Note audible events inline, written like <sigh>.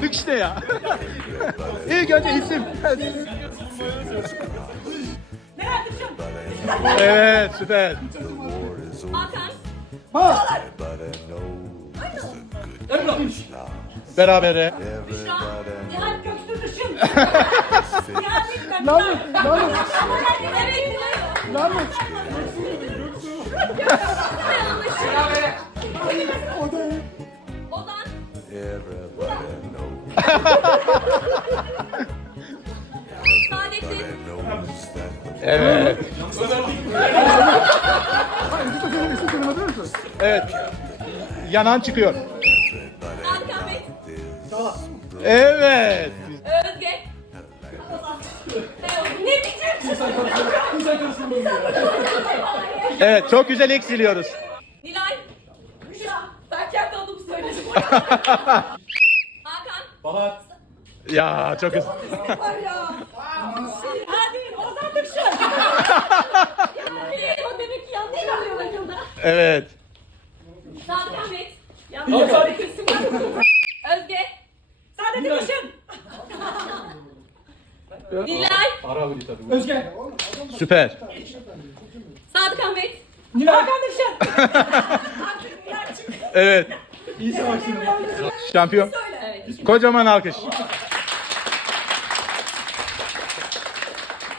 Tık işte ya. İlk önce isim. Evet süper. Hakan. Berabere. Büşra. Nihat Köksürmüşüm. Lanet, lanet, Evet. lanet. O Saadettin. Evet. Evet. Yanan çıkıyor. Ahmet. Evet. Özge. Ne biçim? Evet çok güzel eksiliyoruz. Nilay. Büşra. Ben kendi adımı söyledim. <laughs> Ya çok güzel. Hadi Ozan Dıkşın. Bileydim o demek ki yanlış anlıyor acaba. Evet. Sadık Ahmet. Yanlış Sadık Özge. Saadet Dıkşın. Nilay. Özge. Süper. Sadık Ahmet. Nilay. Hakan Dıkşın. Evet. İyi savaştın. Şampiyon. Evet. Kocaman alkış.